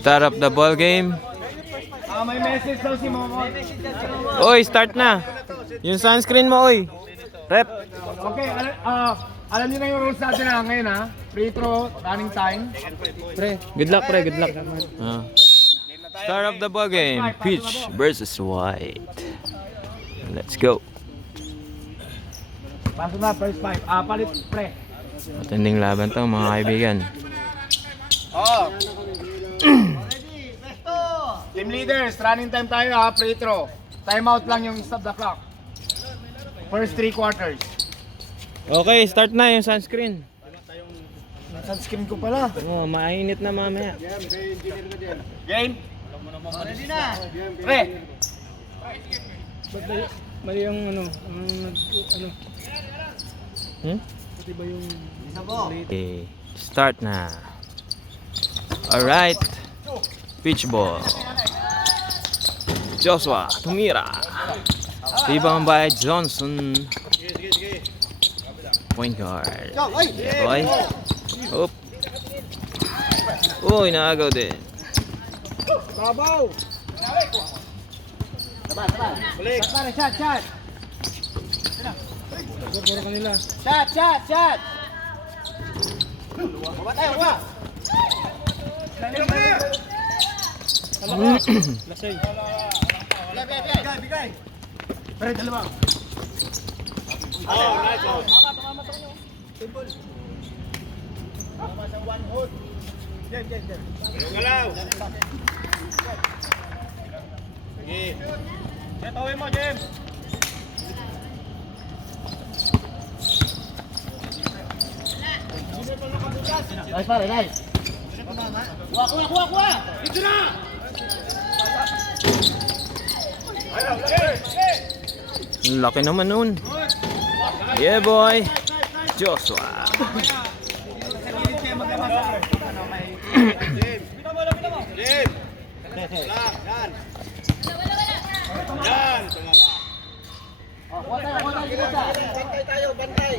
Start up the ball game. May message daw si Momo. Oy, start na. Yung sunscreen mo, oy. Rep. Okay, alam niyo na yung rules natin ngayon ha. Free throw, running time. Pre, good luck, pre, good luck. Start up the ball game. Peach versus White. Let's go. Pasok na, first five. Palit, pre. Matinding laban to, mga kaibigan. Oh. Team leaders, running time tayo ha, free throw. Time out lang yung stop the clock. First 3 quarters. Okay, start na yung sunscreen. Sunscreen ko pala. Oh, mainit na mamaya. Game? Ready na. Pre. Mali yung ano. Pati ba yung... Okay, start na. Alright. Pitch ball. Joshua, tumira. Tibang by Johnson. Point guard. Yeah, boy. Oop. Uy, naagaw din. Babaw! Balik! Shot, shot! Puro kanila. Shot, shot, shot! Kuha tayo, kuha! Lasay. Bigay! Pre, dalawa! Oh, nice one! Simple! One hold! Game. Galaw! Sige! Setawin mo, James! Nice pare, nice! Kuha! Dito na! Ang laki naman nun. Yeah, boy. Joshua. Bantay.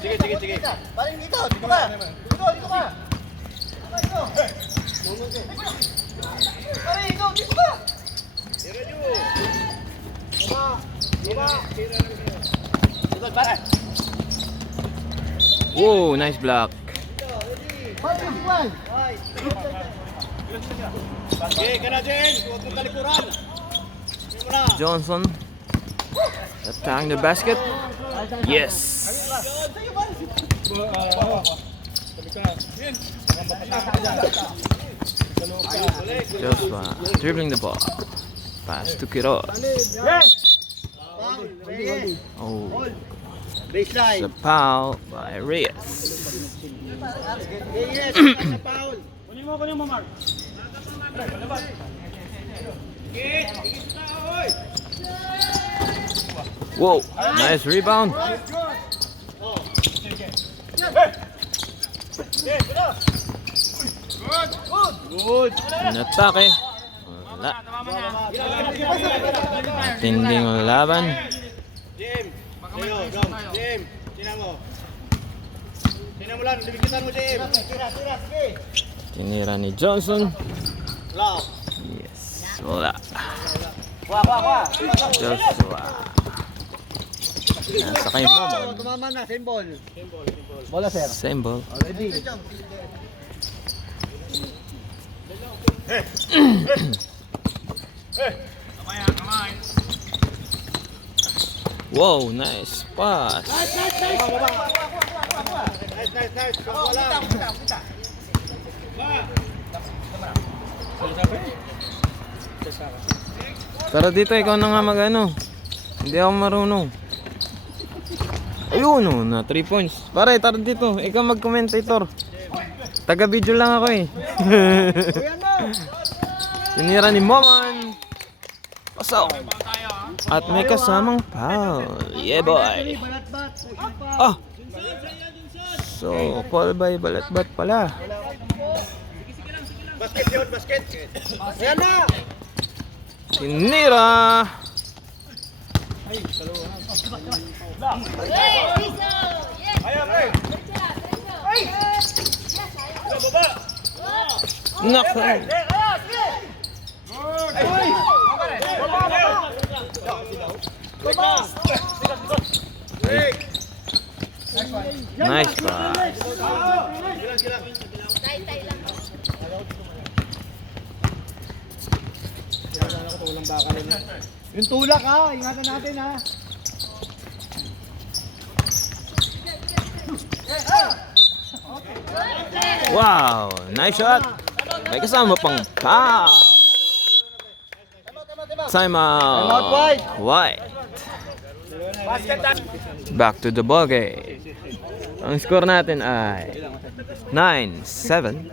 Sige. Paling dito ka. Dito ka. Pare, dito ka. Whoa, nice block. Johnson attacking the basket. Yes. Joshua dribbling the ball. Pass to Quiroz. Oh, it's a foul by Reyes. Kunin mo, Mark. Whoa, nice rebound. Good. Inatake. Wala. Tinding ang laban. Jim, Jim, tingnan mo. Tingnan mo lang, dibigitan mo, Jim. Tira, sige. Tinira ni Johnson. Lock. Yes, wala. Kuha. Joshua. Nasa kay Momon. Tumama na, same ball. Bola, sir. Same ball. Ready. Whoa, nice pass. Nice. Wala. Pero dito ikaw na nga mag-ano. Hindi ako marunong. Ayun oh, na 3 points. Pare, tara dito. Ikaw mag-commentator. Taga-video lang ako eh. Tinira ni Momon. Pasok. At may kasamang foul. Yeah, boy. Ah! So, foul by balat-bat pala. Basket. Ayan na. Tinira. Ayaw, Nako. Nice pass. Yung tulak ha, ingatan natin ha. Wow, nice shot. May kasama pang foul. Time out. White. Back to the bogey. Ang score natin ay 9-7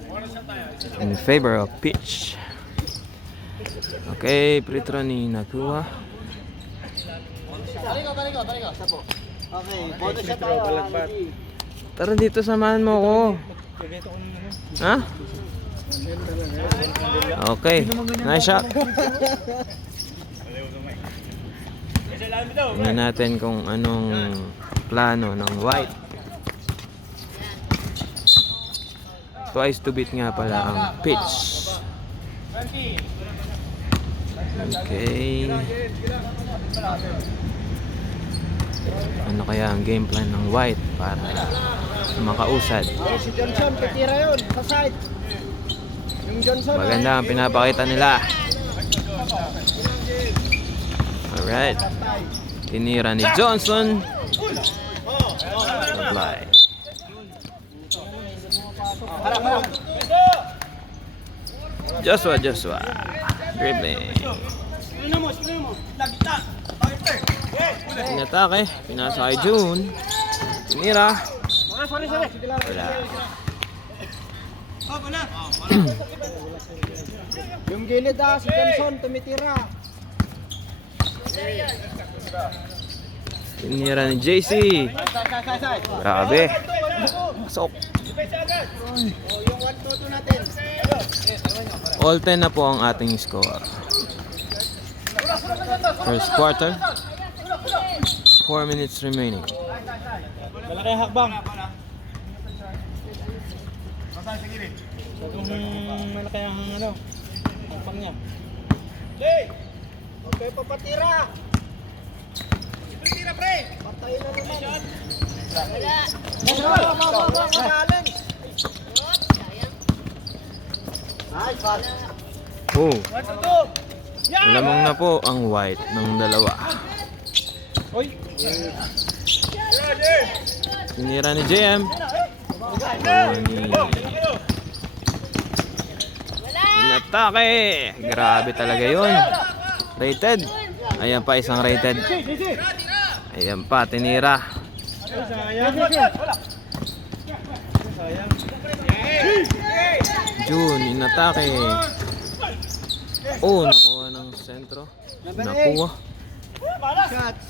in favor of Peach. Okay, free throw ni Nakua. Okay, bonus shot tayo. Tara dito, samahan mo ako. Ha? Okay, nice shot. Tingnan natin kung anong plano ng White. Twice to beat nga pala ang Peach. Okay. Ano kaya ang game plan ng White para makausad? Si Johnson, pitira yun, sa side. Yung Johnson. Maganda ang pinapakita nila. Alright. Tinira ni Johnson. Apply. Joshua. Dribbling. Inatake. Pinasa kay June. Tinira. Wala. Yung gilid si Johnson, tumitira. Tinira ni JC. Grabe. Pasok. Yung 1-2 natin. All 10 na po ang ating score. First quarter. 4 minutes remaining. Malaki ang hakbang. Malaki ang ano, hakbang niya. Okay, papatira. Patira, pre. Patay na naman. Oh. Lamang na po ang White ng dalawa. Oy! Tinira ni JM. Inatake. Grabe talaga yun. Rated. Ayan pa isang rated. Ayan pa, tinira. June, inatake. Oh, nakuha ng sentro. Nakuha. Shots.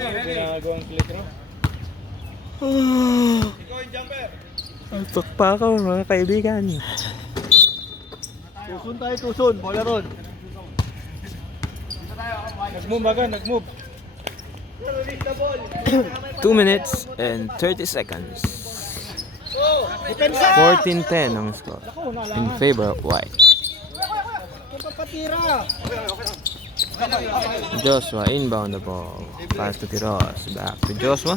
Ginagawang click ro. Antok pa ako mga kaibigan. Tusun tayo, tusun. Bola ron. Nag-move baga, nag-move. 2 minutes and 30 seconds. Depensa. 14-10 ang score in favor of White. Papatira. Joshua inbound the ball. Pass to Tiros. Back to Joshua.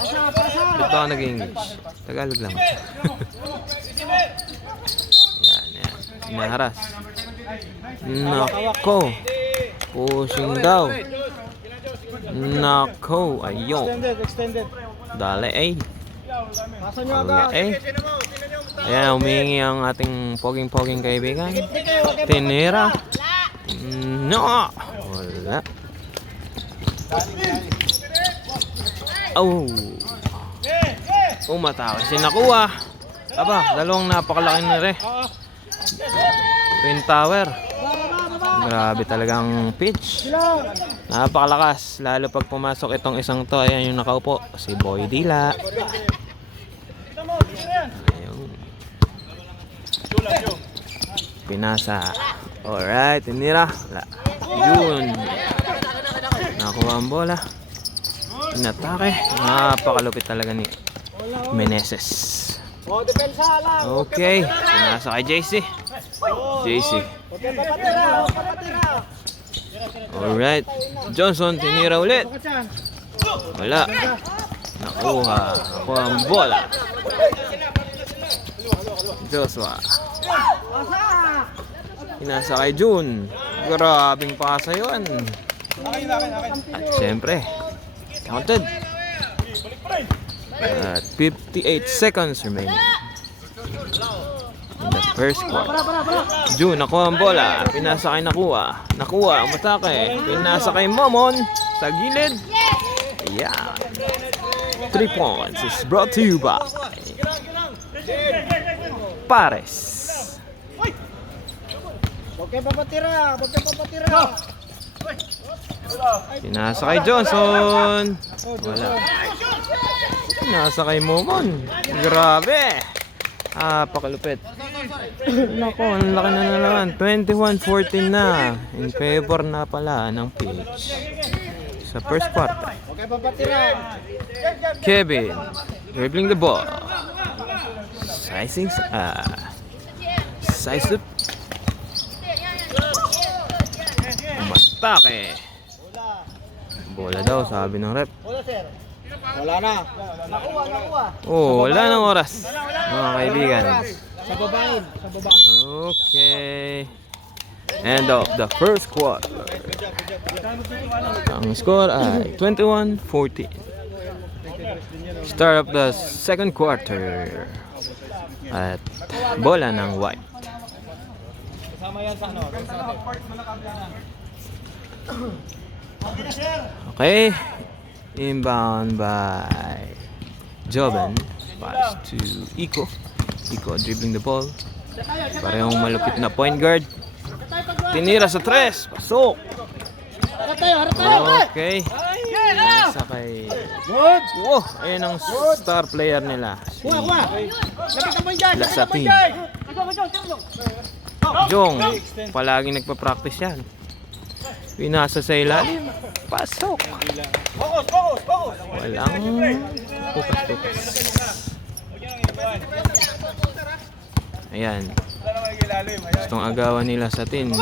Ba't ba ako nag-English? Tagalog lang. Yan. Inaharas. Nako. Pushing daw. Nako. Ayun. Extended. Dali eh. Pasa nyo agad. Ayan, humingi ang ating poging-poging kaibigan. Tinira. No! Wala. Oh! Umatake si Nakuha. Aba, dalawang napakalaki na rin. Twin Tower. Grabe talagang pitch. Napakalakas. Lalo pag pumasok itong isang to. Ayan yung nakaupo. Si Boy Dila. Ayun. Pinasa. Alright, tinira. Wala. Yun. Nakuha ang bola. Inatake. Napakalupit talaga ni Meneses. O, depensa lang. Okay. Pinasa kay JC. JC. Huwag ka papatira, huwag ka papatira. Alright. Johnson, tinira ulit. Wala. Nakuha. Nakuha ang bola. Joshua. Pinasa kay June. Grabing pasa yun. At syempre, counted. At 58 seconds remaining in the first quarter. June, nakuha ang bola. Pinasa kay Nakuha. Nakuha, umatake. Pinasa kay Momon. Sa gilid. Yeah. 3 points is brought to you by Pares. Huwag ka papatira, huwag ka papatira. Pinasa kay Johnson. Wala. Pinasa kay Momon. Grabe. Pakalupit. Nako, ang laki na naman. 21-14 na. In favor na pala ng pitch. Sa first quarter. Huwag ka papatira. Kevin dribbling the ball. Sizing size up. Umatake. Bola daw, sabi ng rep. Wala, sir. Wala na. Nakuha, nakuha. Oh, wala nang oras, mga kaibigan. Sa babain, sa baba. Okay. End of the first quarter. Ang score ay 21-14. Start of the second quarter. At bola ng white. Okay. Inbound by Joven. Pass to Iko. Iko dribbling the ball. Parehong malupit na point guard. Tinira sa tres. Pasok. Harap tayo, harap tayo. Okay. Nasa kay... Good. Oh, ayun ang star player nila. Si Kuha, kuha. Lapit ka mo dyan. Lasatin. Jong, palaging nagpa-practice yan. Pinasa sa ilalim. Pasok. Focus, focus, focus. Walang tukas-tukas. Ayan. Gustong agawan nila sa tin.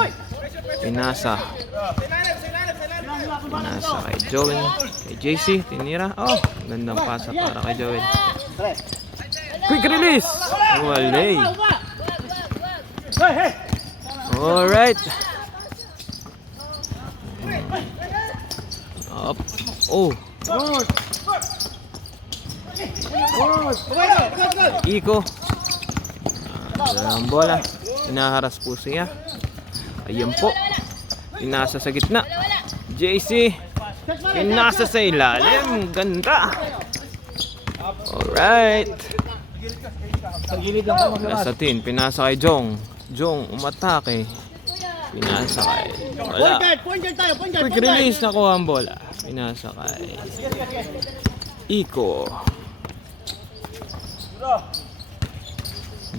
Pinasa. Pinasa kay Joel. Kay JC. Tinira. Oh, gandang pasa para kay Joel. Quick release. Walay. Alright. Up. Oh. Iko. Ang bola. Inaharas po siya. Ayan po. Pinasa sa gitna. JC. Pinasa sa ilalim. Ganda. Alright. Lasatin. Pinasa kay Jong. Jong umatake. Pinasa kay... Wala. Quick release. Nakuha ang bola. Pinasa kay... Iko.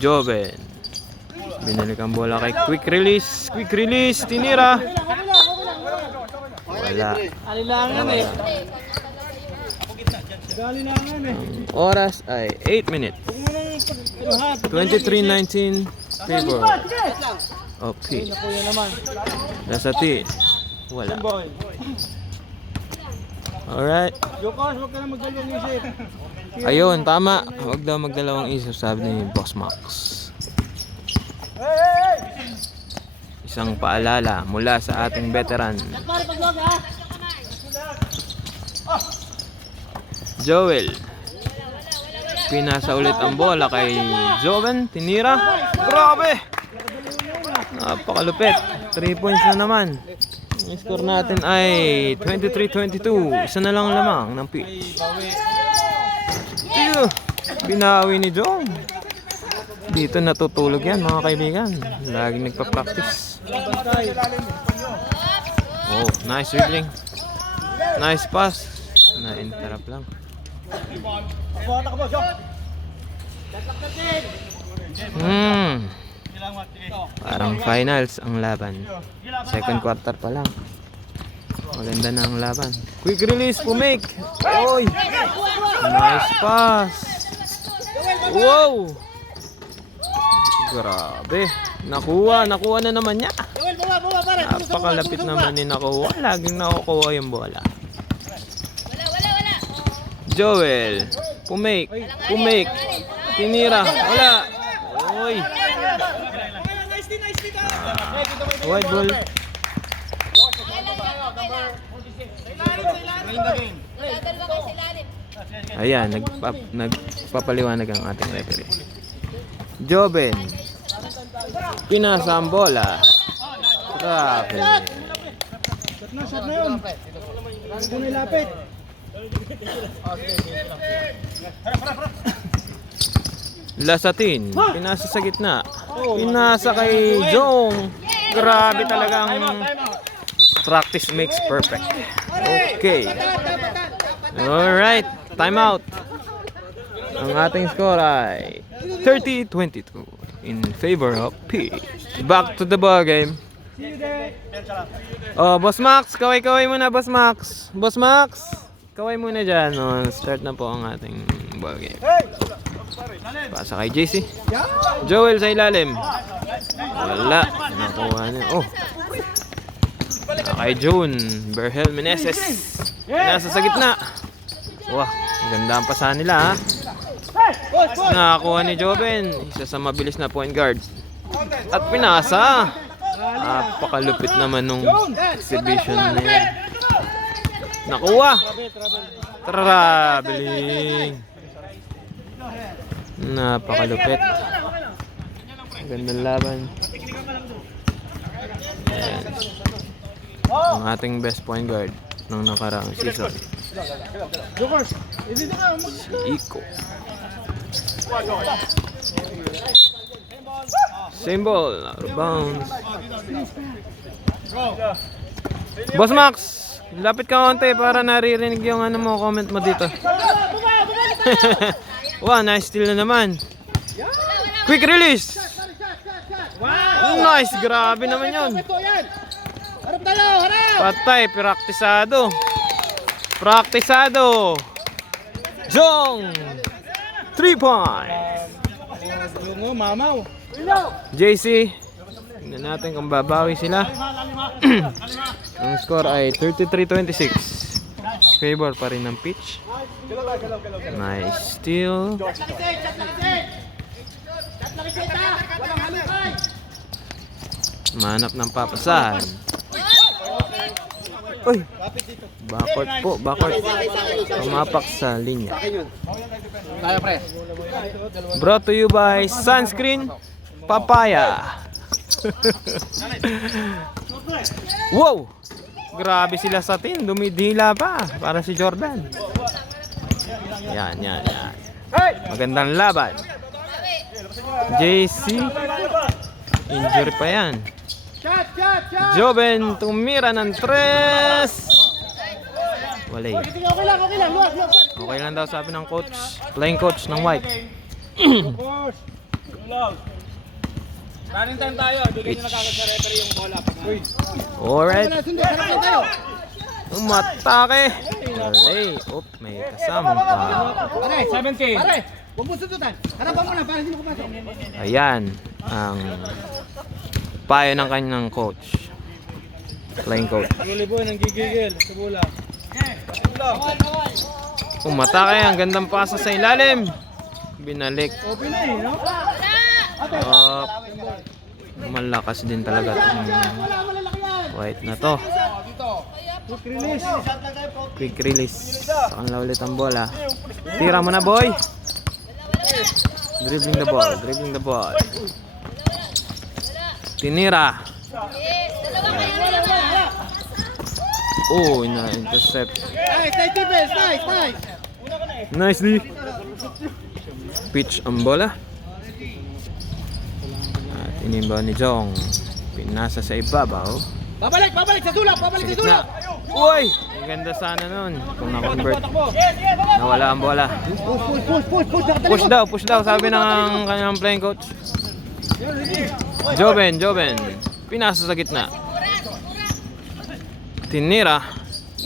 Joven. Binalik ang bola kay quick release. Quick release. Tinira. Wala. Alilangan eh. Ang oras ay 8 minutes. 23-19 favor. Okay. Lasatin. Wala. Alright. Jokos, huwag ka na magdalawang isip. Ayun, tama. Huwag daw magdalawang isip, sabi ni Boss Max. Isang paalala mula sa ating veteran. Joel. Pinasa ulit ang bola kay Joven. Tinira. Grabe! Napakalupit. 3 points na naman. Ang score natin ay 23-22. Isa na lang lamang ng pitch. Binawi ni Jong. Dito natutulog yan mga kaibigan. Laging nagpa-practice. Oh, nice dribbling. Nice pass. Na-interrupt lang. Parang finals ang laban. Second quarter pa lang. Maganda na ang laban. Quick release, Pumake. Oy! Nice pass. Wow! Grabe. Nakuha na naman niya. Napakalapit naman ni nakuha. Laging nakukuha yung bola. Joel. Pumake. Tinira. Wala. Oy. White ball. Ayan, nagpapaliwanag ang ating referee. Joben. Pinasa ang bola. Grabe. Shot na yun. Huwag mo nilapit. Lasatin. Pinasa sa gitna. Pinasa kay Jong. Grabe talagang practice makes perfect. Okay. Alright. Time out. Ang ating score ay 30-22 in favor of P. Back to the ball game. Oh, Boss Max, kaway-kaway muna, Boss Max. Boss Max, kaway muna dyan. Oh, start na po ang ating ball game. Pasa kay JC. Joel sa ilalim. Wala. Nakuha niya. Oh. Kay June. Berhel Meneses. Nasa sa gitna. Wow. Maganda ang pasa nila, ha. Nakakuha ni Joven. Isa sa mabilis na point guard. At pinasa. Napakalupit naman nung exhibition na yan. Nakuha. Traveling. Napakalupit. Gandang laban. Ayan. Ang ating best point guard ng nakaraang season. Si Iko. Same ball. Out of bounds. Boss Max, lapit ka konti para naririnig yung ano mo, comment mo dito. Wow, nice steal na naman. Quick release. Nice, grabe naman yun. Patay, praktisado. Jong. 3 points. Lungo, mamaw. JC. Tingnan natin kung babawi sila. Ang score ay 33-26. Favor pa rin ng pitch. Nice steal. Manap ng papasahan. Uy! Backward po, backward. Pumapak sa linya. Brought to you by Sunscreen Papaya. Wow! Grabe sila sa team. Dumidila pa. Para si Jordan. Yan. Magandang laban. JC. Injury pa yan. Joven tumira ng 3. Walay. Okay lang daw sabi ng coach. Playing coach ng White. Running time tayo. Bigyan nyo na kagad sa referee yung bola. Alright. Umatake. Walay. Oop, may kasamang pa. 17. Pare, huwag mo sundutan. Harapan mo na para hindi mo kupasok. Ayan ang payo ng kanyang coach. Playing coach. Guliboy nang gigigil sa bola. Umatake, ang gandang pasa sa ilalim. Binalik. Open na no? Malakas din talaga itong White na to. Quick release. Sa kanila ulit ang bola. Tira mo na, boy. Dribbling the ball. Tinira. Oh, na-intercept. Nice. Nicely. Pitch ang bola. At inimba ni Jong. Pinasa sa ibabaw. Babalik sa sulok, Sa gitna. Uy! Ang ganda sana nun. Kung na-convert. Nawala ang bola. Push daw. Sabi ng kanyang playing coach. Joven. Pinasa sa gitna. Tinira.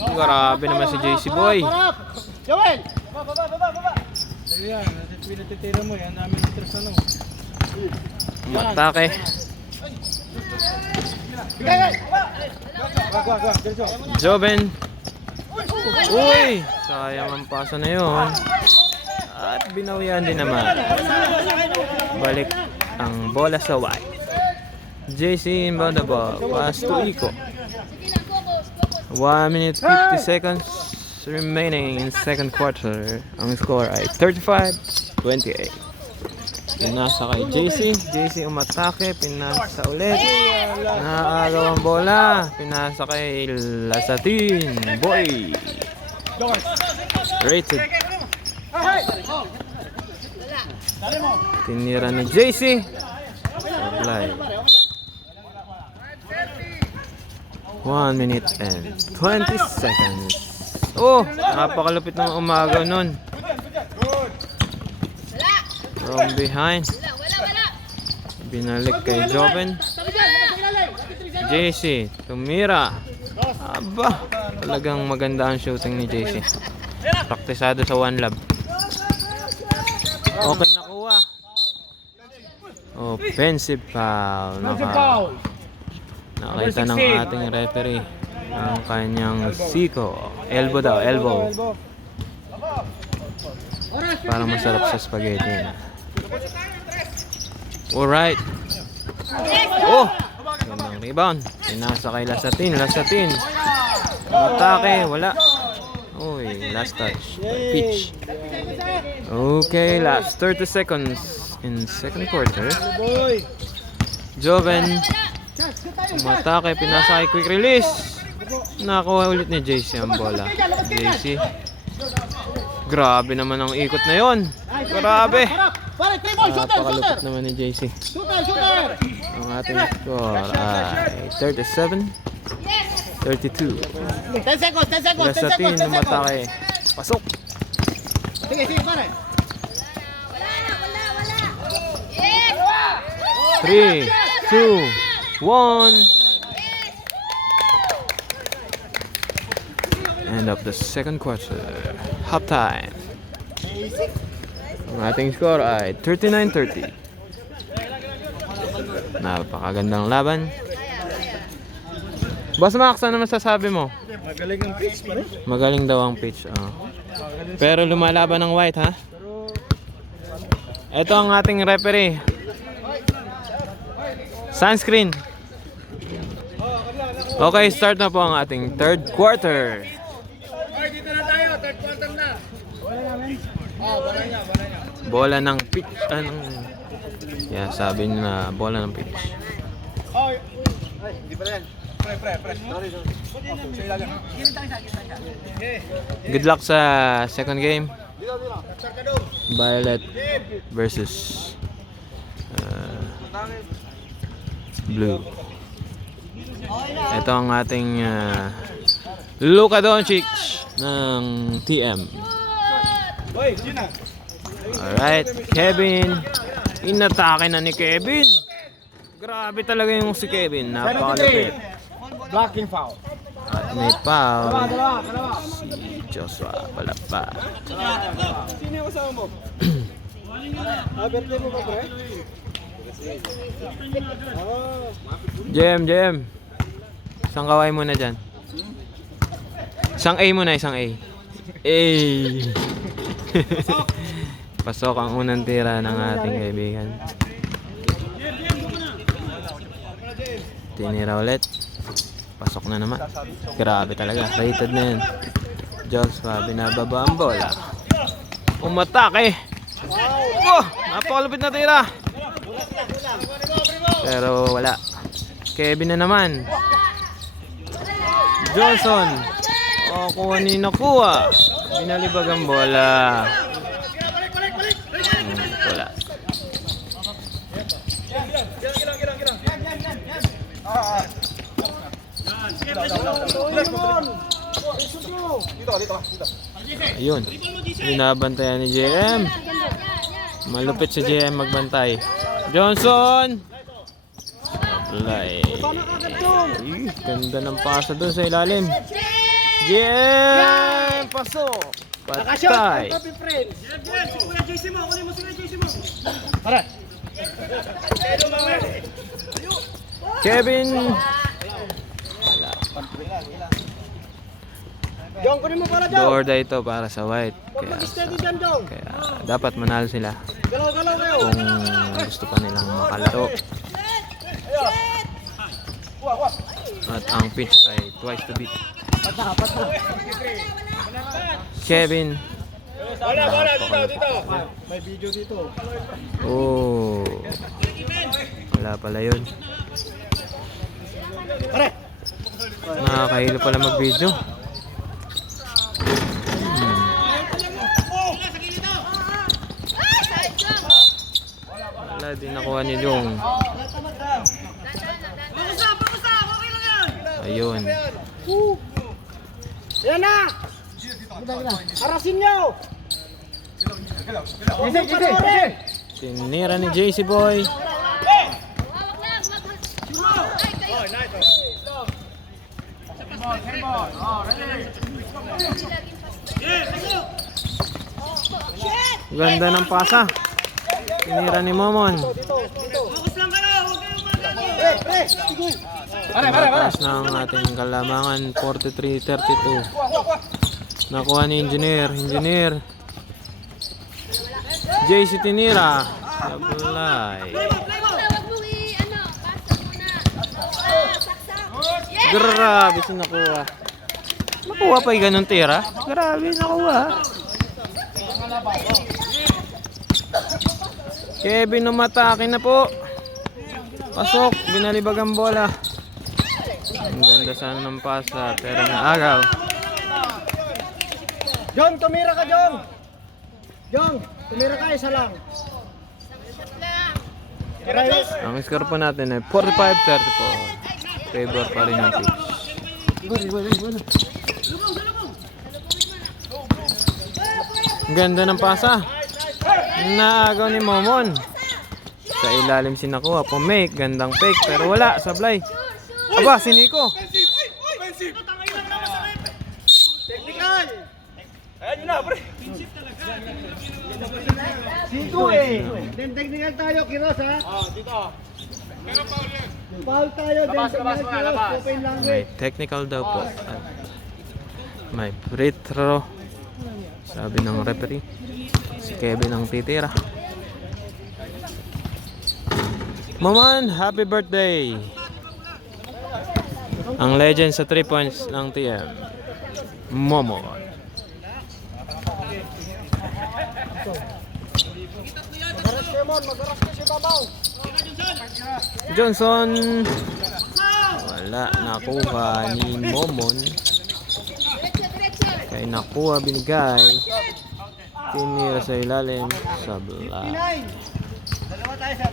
Grabe naman si JC Boy. Joel! Ayan, pinatitira mo yan. Namin stress ano. Matake. Wag. Diretso. Joven. Uy! Sayang ang pasa na yun. At binawian din naman. Balik ang bola sa white. JC inbound the ball. Pass to Iko. 1 minute 50 seconds remaining in second quarter. Ang score ay 35-28. Pinasa kay JC. JC umatake. Pinasa ulit. Naagaw ang bola. Pinasa kay Lasatin. Boy. Rated. Tinira ni JC. Supply. 1 minute and 20 seconds. Oh, napakalupit ng umaga nun. From behind. Binalik kay Joven. JC, tumira. Aba, talagang maganda ang shooting ni JC. Praktisado sa one lab. Okay, nakuha. Offensive foul. Nakita ng ating referee ang kanyang siko. Elbow daw, elbow. Para masarap sa spaghetti. Alright. Oh! Gandang rebound. Pinasa kay Lasatin. Matake, wala. Uy, last touch. Pitch. Okay, last 30 seconds in second quarter. Joven. Matake, pinasa kay quick release. Nakuha ulit ni JC ang bola. JC. Grabe naman ang ikot na yon. Grabe. Napakalupit naman ni JC. Ang ating score ay 37-32. 10 seconds, 10 seconds, 10 Lasatin, seconds, 10 seconds. matake. Pasok. Sige, pare. 3, 2, 1. End of the second quarter. Half time. Ang ating score ay 39-30. Napakagandang laban. Boss Max, ano masasabi mo? Magaling ang pitch pa rin. Magaling daw ang pitch. Pero lumalaban ng white, ha? Ito ang ating referee. Sunscreen. Okay, start na po ang ating third quarter. Dito na tayo, third quarter na. Bola niya. Bola ng pitch. Yeah, sabi niya na bola ng pitch. Ay, hindi pa rin. Pre. Sorry. Sa ilalim. Good luck sa second game. Dito. Violet versus Blue. Ito ang ating Luka Doncic ng TM. Alright, Kevin. Inatake na ni Kevin. Grabe talaga yung si Kevin. Napakalupit. Blocking foul. At may foul. Si Joshua Palapa. Sino yung kasama mo? Birthday mo ba, pre? Jem. Isang kaway muna dyan. Isang A muna, isang A. A. Pasok ang unang tira ng ating kaibigan. Tinira ulit. Pasok na naman. Grabe talaga. Rated na yun. Joshua, binababa ang bola. Umatake. Oh! Napakalupit na tira. Pero wala. Kevin na naman. Johnson. O, kuha ni nakuha. Binalibag ang bola. Wala. Ayun. Binabantayan ni JM. Malupit si JM magbantay. Johnson! Apply. Ganda ng pasa doon sa ilalim. GM! Pasok! Nakashot Patay! ang Topi Friends. Kevin! Jong, kunin mo para Do Jong. or die ito para sa white. Huwag mag-steady dyan, Jong. Kaya dapat manalo sila Galaw-galaw kayo. kung gusto pa nilang makalaro. At ang pitch ay twice to beat. Kevin. Bola, dito. May video dito. Oh. Wala pala yun. Pare. Nakakahilo pala mag-video. Wala din nakuha ni Jong. Ayun. Yan na. Harasin nyo. Tinira ni JC Boy. Ganda ng pasa. Tinira ni Momon. Taas na ang ating kalamangan. 43-32. Nakuha ni Engineer. JC tinira. Sablay. Grabe si nakuha. Nakuha pa yung ganun tira. Grabe nakuha. Kevin umatake na po. Pasok. Binalibag ang bola. Ang ganda sana ng pasa. Pero naagaw. Jong, tumira ka, Jong. Jong, tumira ka, isa lang. Reyes. Ang score po natin ay 45-34. Favor pa rin ang pitch. Ang ganda ng pasa. Naagaw ni Momon. Sa ilalim sinakuha. Pumake. Gandang fake. Pero wala. Sablay. Aba, si Nico. Technical. Ayan yun na, pre. Sito eh. Then technical tayo, Kiros ha. Dito. Foul tayo, then technical Kiros. Open May language. technical daw po. At may free throw. Sabi ng referee. Si Kevin ang titira. Momon, happy birthday! Ang legend sa 3 points ng TM. Momon. Magaras kayo, Mon. Magaras kayo si Babaw. Johnson. Wala. Nakuha ni Momon. Kaya nakuha, binigay. Tinira sa ilalim. Sablay.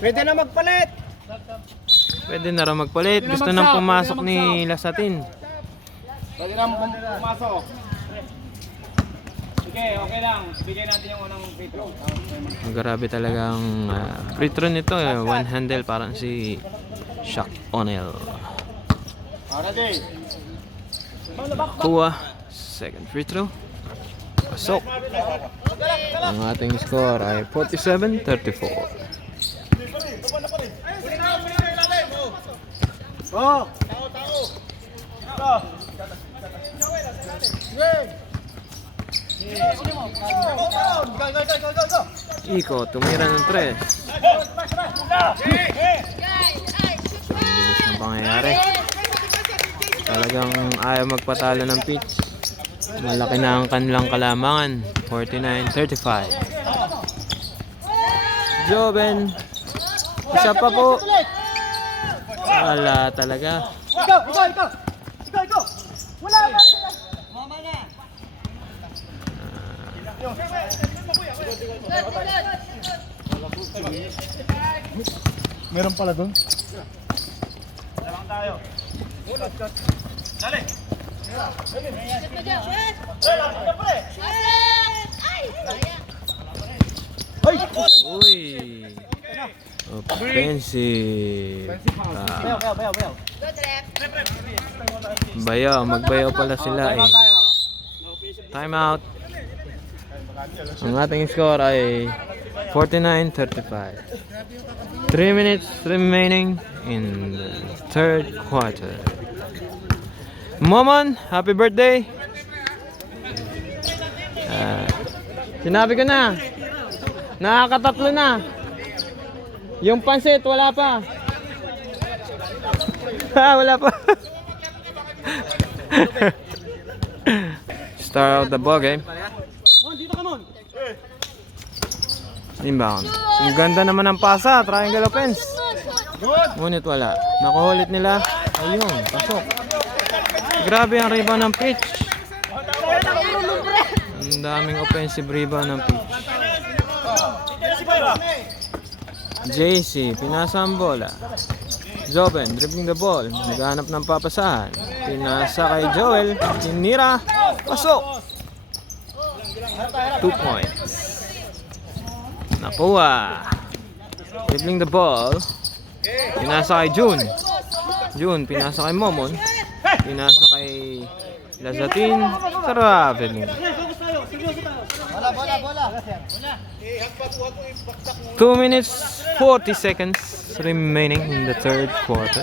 Pwede na magpalit. Pwede na rin magpalit. Gusto nang pumasok ni Lasatin. Pwede na pumasok. Sige, okay lang. Bigay natin yung unang free throw. Grabe talagang free throw nito. One handle parang si Shaq O'Neal. Ready? Kuha. Second free throw. Pasok. Ang ating score ay 47-34. Oh. Iko, tumira ng 3. Ang bilis ng pangyayari. Talagang ayaw magpatalo ng pitch. Malaki na ang kanilang kalamangan. 49-35. Joven. Isa pa po. Wala talaga. Ikaw. Wala ba? Mama na. Meron pala doon. Dalang tayo. Dali. Ay! Uy. Offensive. Bayaw. Bayaw. Magbayaw pala sila eh. Time out. Ang ating score ay 49-35. 3 minutes remaining in the third quarter. Momon, happy birthday! Sinabi ko na, nakakatatlo na. Yung pansit, wala pa. Wala pa. Start out the ball game. Dito ka mon. Inbound. Ang ganda naman ng pasa, triangle offense. Ngunit wala. Nakuhulit nila. Ayun, pasok. Grabe ang rebound ng pitch. Ang daming offensive rebound ng pitch. JC, pinasa ang bola. Joven, dribbling the ball. Naghanap ng papasahan. Pinasa kay Joel. Tinira. Pasok. 2 points. Nakuha. Dribbling the ball. Pinasa kay June. June, pinasa kay Momon. Pinasa kay Lazatin. Traveling. 2 minutes 40 seconds remaining in the third quarter.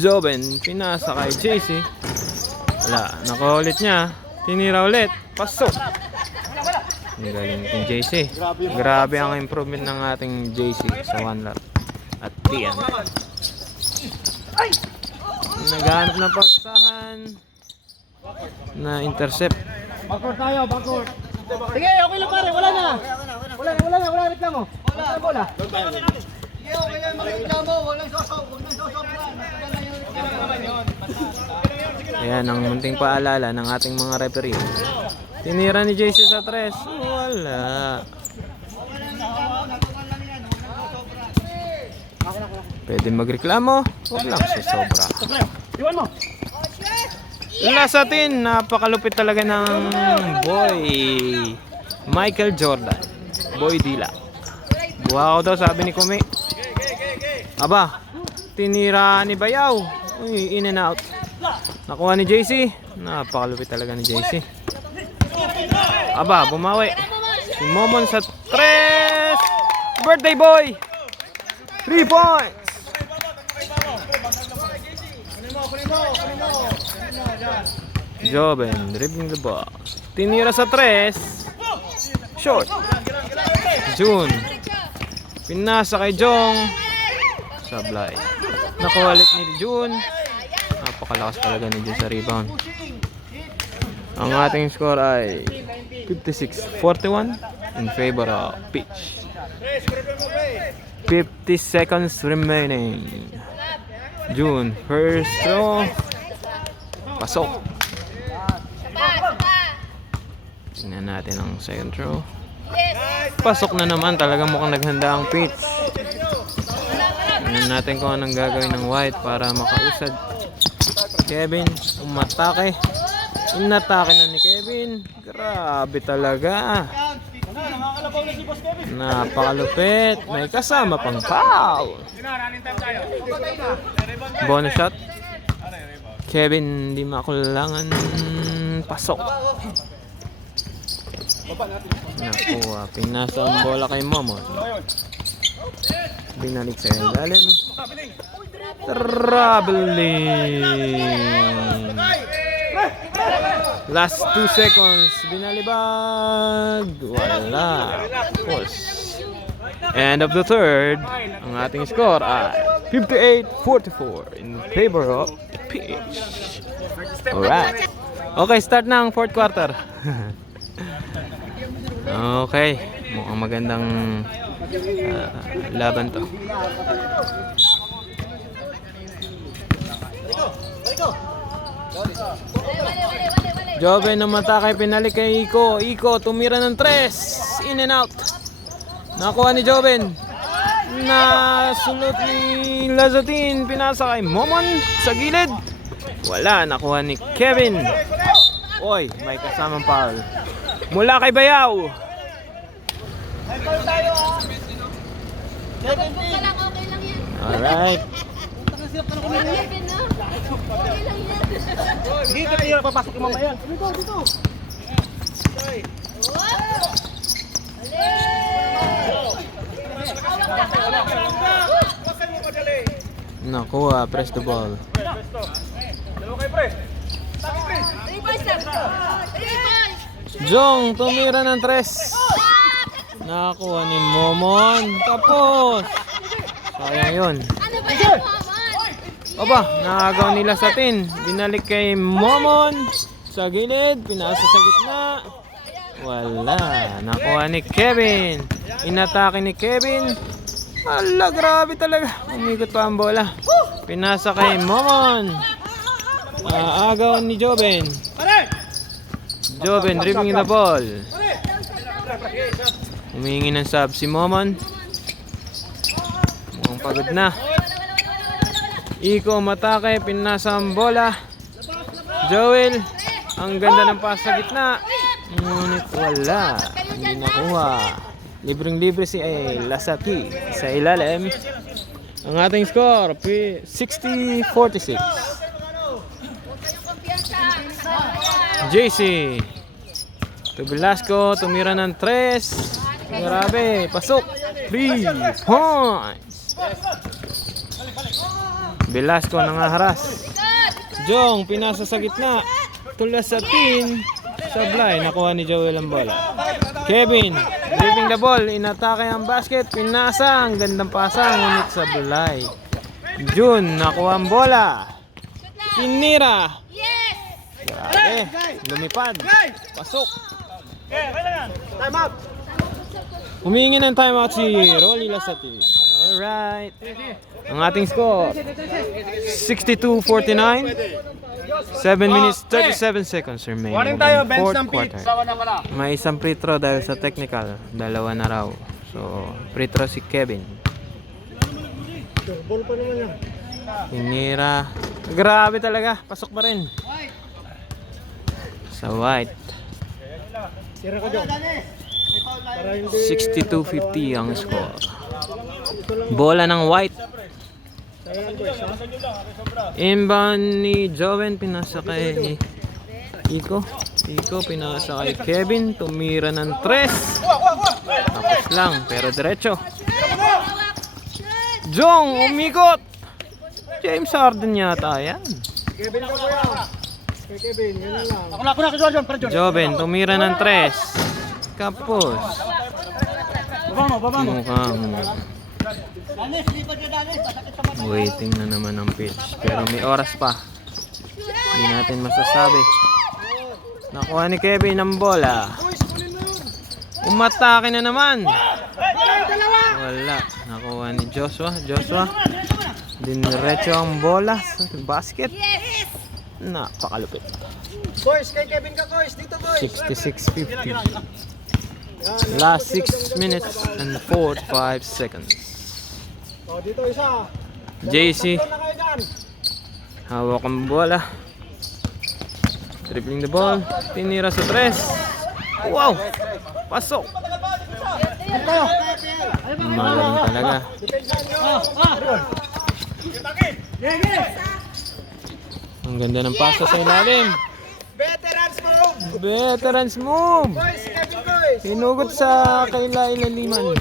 Joven, pinasa kay JC. Wala, nakuha ulit niya. Tinira ulit. Pasok. Ang galing ng JC. Grabe ang improvement ng ating JC sa one lap at PM. Naghanap ng pagsahan na intercept. Backward tayo, backward. Sige, okay lang pare, wala na. Wala reklamo. Wala na bola. Sige, okay lang reklamo, walang sosok, Ayan ang munting paalala ng ating mga referee. Tinira ni JC sa 3. Wala. Pwede magreklamo. Huwag lang si sobra. Iwan mo. Lasatin. Napakalupit talaga ng boy Michael Jordan. Boy Dila. Buha ko daw, sabi ni Kumi. Aba, tinira ni Bayaw. Uy, in and out. Nakuha ni JC. Napakalupit talaga ni JC. Aba, bumawi. Si Momon sa 3. Birthday boy. 3 points. Joven, dribbling the ball. Tinira sa 3. Short. June. Pinasa kay Jong. Sablay. Nakuwalit ni June. Napakalakas talaga ni June sa rebound. Ang ating score ay 56-41 in favor of pitch. 50 seconds remaining. June, first throw. Pasok. Tingnan natin ang second throw. Pasok na naman. Talagang mukhang naghanda ang pitch. Tingnan natin kung anong gagawin ng White para makausad. Kevin, umatake. Inatake na ni Kevin. Grabe talaga. Napakalupit. May kasama pang foul. Bonus shot. Kevin, hindi makulangan. Pasok. Nakuha. Pinasa ang bola kay Momon. Binalik sa ilalim. Traveling. Last 2 seconds. Binalibag. Wala. Pulse. End of the third. Ang ating score ay 58-44 in favor of Peach. Alright. Okay, start na ang fourth quarter. Okay. Mukhang magandang laban to. Joven namatake, pinalik kay Iko. Iko tumira ng 3. In and out. Nakuha ni Joven. Nasulot ni Lazatin. Pinasa kay Momon sa gilid. Wala. Nakuha ni Kevin. Oy, may kasamang foul. Mula kay Bayaw. Okay lang yan. Alright. Sige, kapira papasok yung mamaya. Dito, dito. Nakuha, press the ball. Jong, tumira ng 3. Nakakuha ni Momon. Tapos. Sayang yun. Ano ba yan, Muhammad? Aba, nakagaw nila sa tin. Binalik kay Momon. Sa gilid, pinasa sa gitna. Wala. Nakuha ni Kevin. Inatake ni Kevin. Ala, grabe talaga. Umikot pa ang bola. Pinasa kay Momon. Agaw ni Joven. Joven dribbling the ball. Humingi ng sub si Momon. Mukhang pagod na. Iko matake, pinasa ang bola. Joel, ang ganda ng pass sa gitna. Ngunit wala. Hindi nakuha. Libreng-libre si Lasaki sa ilalim. Ang ating score, 60-46. JC to Velasco, tumira ng 3. Grabe, pasok. 3 points. Velasco nangaharas. Jong, pinasa sa gitna. Tulas sa pin. Sablay, nakuha ni Joel ang bola. Kevin, dribbling the ball. Inatake ang basket. Pinasa, ang gandang pasa. Ngunit sablay. Jun, nakuha ang bola. Tinira. Grabe, lumipad. Pasok. Time out. Humingi ng timeout si Rolly Lasati. Alright. Ang ating score, 62-49. 7 minutes 37 seconds remaining. Warning tayo, in bench fourth ng pitch. quarter. Sawa na pala. May isang free throw dahil sa technical. Dalawa na raw. So, free throw si Kevin. Ball pa naman yan. Hinira. Grabe talaga. Pasok pa rin. Sa white. Tira ka dyan. 62-50 ang score. Bola ng white. Inbound ni Joven, pinasa kay Iko. Iko, pinasa kay Kevin. Tumira ng 3. Tapos lang, pero diretso. Jong, umikot. James Harden yata yan. Kevin ka kuya. Kay Kevin, ganun lang. Ako na, John, para John. Joven, tumira ng 3. Kapos. Baba mo. Mukhang waiting na naman ang pitch. Pero may oras pa. Hindi natin masasabi. Nakuha ni Kevin ang bola. Umatake na naman. Wala. Nakuha ni Joshua. Diniretso ang bola sa basket. Napakalupit. Boys, kay Kevin ka, boys. Dito, boys. 66-50. Last 6 minutes and 45 seconds. Oh, dito isa. JC, Tatlo na kayo dyan. hawak ang bola. Dribbling the ball. Tinira sa 3. Wow! Pasok! Tayo. Magaling talaga. Ang ganda ng pasa sa ilalim. Veterans move. Veterans move! Boys, Kevin, boys. Hinugot sa kaila-ilaliman.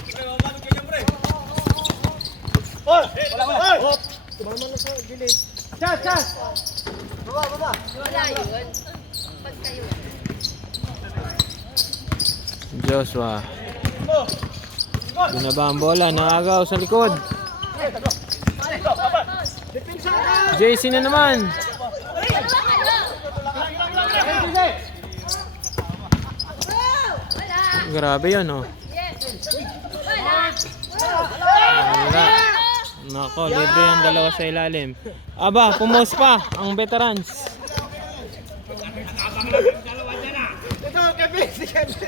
Wala. Tumama na sa gilid. Chas. Baba. Wala yun. Pag kayo. Joshua. Binaba ang bola. Naagaw sa likod. Depensa ka. JC na naman. Grabe yun, oh. Wala. Nako, libre ang dalawa sa ilalim. Aba, pumos pa ang veterans. Ito, Kevin.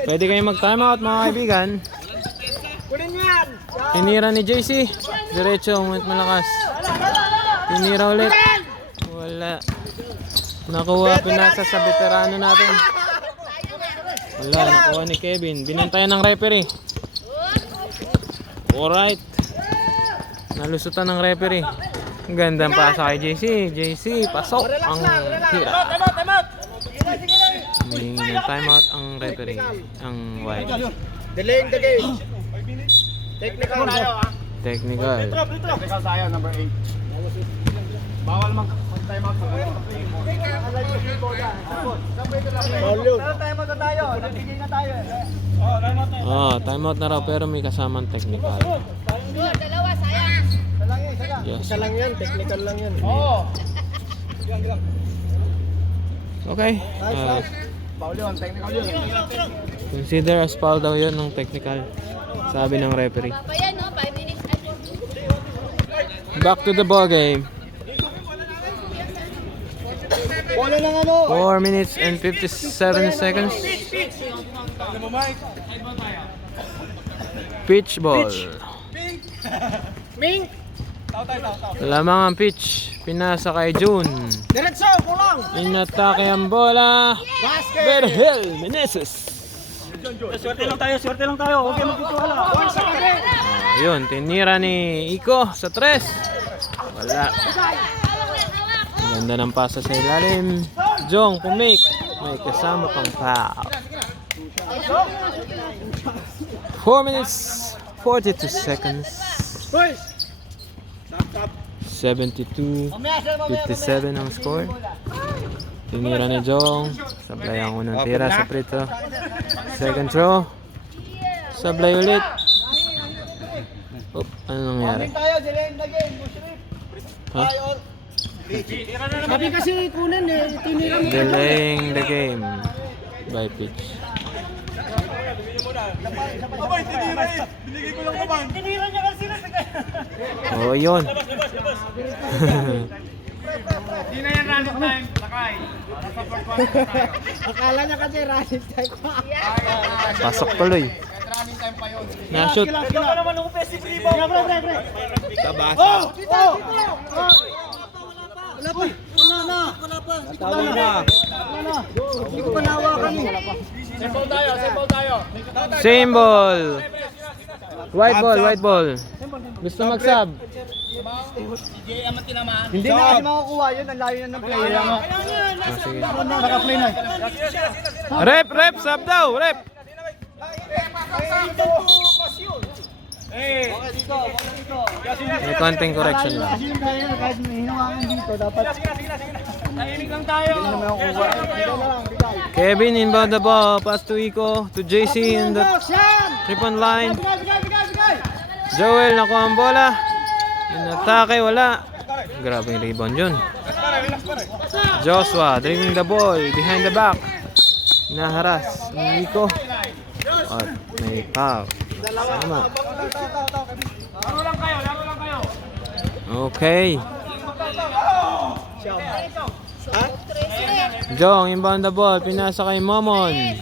Pwede kayong mag-timeout, mga kaibigan. Kunin niyo yan. Tinira ni JC. Diretso, umunit malakas. Tinira ulit. Wala. Nakuha, pinasa sa veterano natin. Wala, nakuha ni Kevin. Binantayan ng referee. Alright. Nalusutan ng referee. Ang gandang pasa kay JC. JC, pasok ang tira. Humingi ng timeout ang referee, ang white. Delaying the game. Technical tayo ah. Technical. Technical tayo, number 8. Bawal mag-time out. Tayo mo tayo. Nagbigay na tayo. Oh, timeout na raw pero may kasamang technical. Score, dalawa, sayang. Yes. Isa lang yan, technical lang yan. Okay. Bawal yun, technical yun. Consider as foul daw yun ng technical. Sabi ng referee. Pa yan, no? 5 minutes. Back to the ball game. Bola lang ano. 4 minutes and 57 seconds. Pitch ball. Ming. Lamang ang pitch. Pinasa kay June. Diretso, kulang. Inatake ang bola. Berhel Meneses. Swerte lang tayo, Huwag kayo magtutulala. Yun, tinira ni Iko sa 3. Wala. Ang ganda ng pasa sa ilalim. Jong pumake. May kasama pang foul. 4 minutes 42 seconds. 72-57 ang score. Tinira ni Jong. Sablay ang unang tira sa prito. Second throw. Sablay ulit. Oop, ano nangyari? Tayo, delaying the game. Mushrif. Ha? Sabi kasi kunin eh. Tinira mo. Delaying the game by pitch. Tinira niya kasi na. Oh, yun. Hindi na yan running time, lakay. Akala niya kasi running time pa. Pasok tuloy. Running time pa yun. Na-shoot. Ito pa naman ng offensive rebound. Pre. Kabasa. Wala pa. Hindi ko pa nawakan eh. Simple tayo. Same ball. White ball. Gusto mag-sub. Hindi na kasi makukuha yun. Ang layo na ng player. Oh, sige. Naka-play na. Rep, sub daw, rep. May konting correction lang. Kasi yung player kahit may hinawangan dito, dapat Tahimik lang tayo. hindi na makukuha. Dito na lang, bigay. Kevin inbound the ball. Pass to Iko. To JC in the Yan! 3-point line. Bigay! Joel nakuha ang bola. Inatake, wala. Grabe yung rebound yun. Joshua dribbling the ball behind the back. Naharas ni Iko. At may foul. Tama. Laro lang kayo. Okay. Jong inbound the ball. Pinasa kay Momon.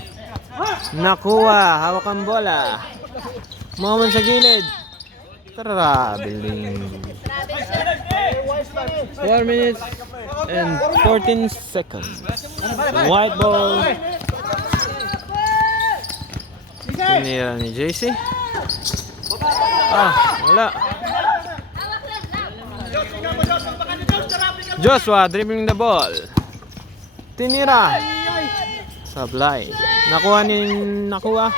Nakuha. Hawak ang bola. Momon sa gilid. Traveling. 4 minutes and 14 seconds. White ball. Tinira ni JC. Wala. Joshua dribbling the ball. Tinira. Sablay. Nakuha.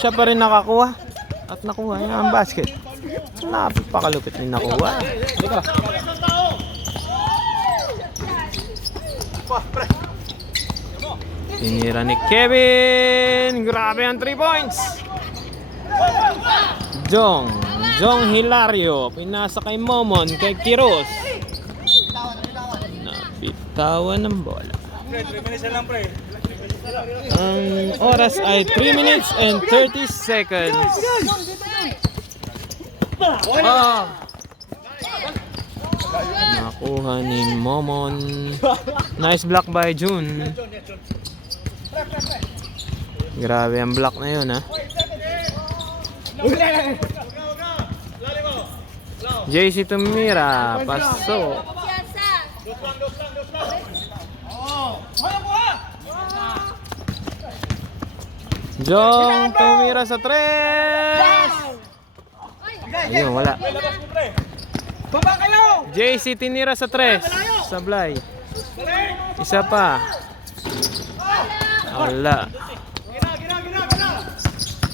Siya pa rin nakakuha. At nakuha niya ang basket. Napakalupit ni nakuha. Tinira ni Kevin. Grabe ang 3 points. Jong Hilario. Pinasa kay Momon. Kay Kiros. Napitawan ng bola. Ang oras ay 3 minutes and 30 seconds. Nakuha ni Momon. Nice block by June. Grabe ang block na yun, ha. JC tumira. Paso. Jong tumira sa 3. Ayun, wala. Baba kayo! JC tinira sa 3. Sablay. Isa pa. Wala.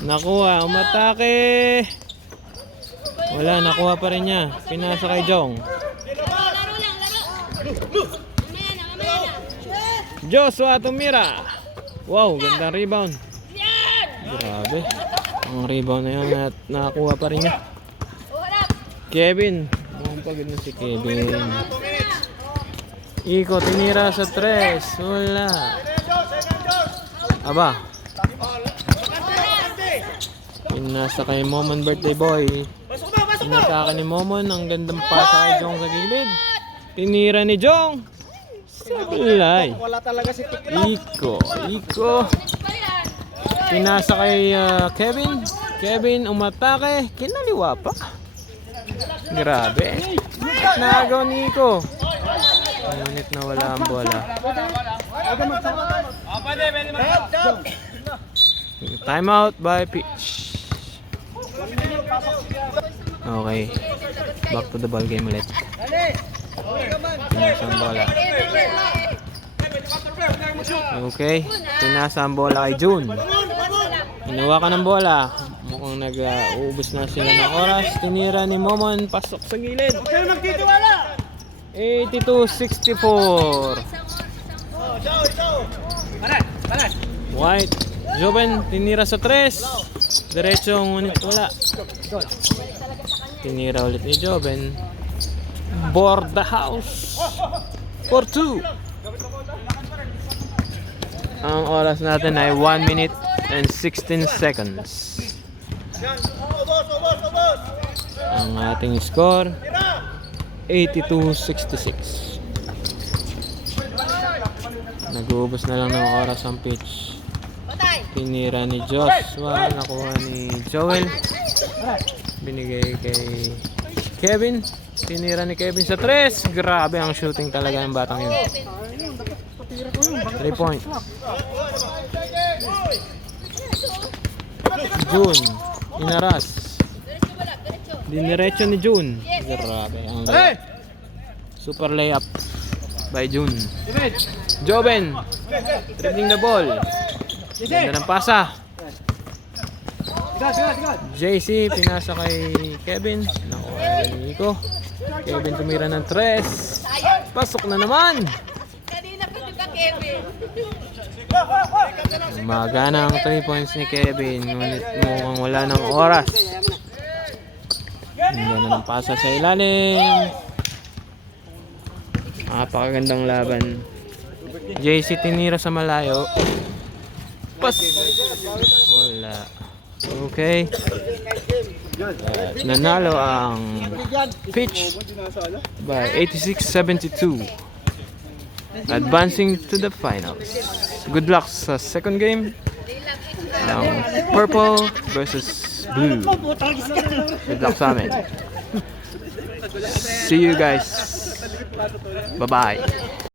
Nakuha. Umatake. Wala. Nakuha pa rin niya. Pinasa kay Jong. Laro lang, laro. Mamaya na, mamaya na. Joshua tumira. Wow, gandang rebound. Yan! Grabe. Ang rebound na yun at nakakuha pa rin niya. Harap. Kevin. Mukhang pagod na si Kevin. Iko tinira sa 3. Wala. Aba. Pinasa kay Momon birthday boy. Pinatake ni Momon. Ang gandang pasa kay Jong sa gilid. Tinira ni Jong. Sablay. Wala talaga si Tikla. Iko. Finish pa yan. Pinasa kay Kevin. Kevin umatake. Kinaliwa pa. Grabe. Nagaw ni Iko. Ngunit na wala ang bola. Time out by pitch. Okay. Back to the ball game ulit. Pinasa ang bola. Okay. Pinasa ang bola kay June. Hinawa ka ng bola. Mukhang nag-uubos na sila ng oras. Tinira ni Momon. Pasok sa gilid. 82-64. White. Joven. Tinira sa 3. Diretso ngunit wala. Tinira ulit ni Joven. Board the house. For 2. Ang oras natin ay 1 minute and 16 seconds. Ang ating score 82-66. Nag-uubos na lang ng oras ang pitch. Patay. Tinira ni Joshua, nakuha ni Joel. Binigay kay Kevin. Tinira ni Kevin sa 3. Grabe ang shooting talaga ng batang yun. 3 points. June, inaras. Diretso wala, diretso. Diniretso ni June. Grabe ang layup. Super layup by June. Joven, dribbling the ball. Ganda ng pasa. JC, pinasa kay Kevin. Nakuha ni Nico. Kevin tumira ng 3. Pasok na naman. Kanina pa ka, Kevin. Magana ang 3 points ni Kevin. Ngunit mukhang wala ng oras. Ganda na ng pasa sa ilalim. Napakagandang laban. JC tinira sa malayo. Pas. Wala. Okay. Nanalo ang pitch by 86-72. Advancing to the finals. Good luck sa second game. Purple versus blue. Good luck sa amin. See you guys. Bye-bye.